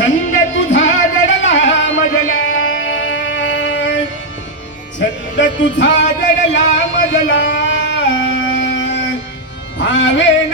छंद तुझा जडला मजला. छंद तुझा जडला मजला. भावे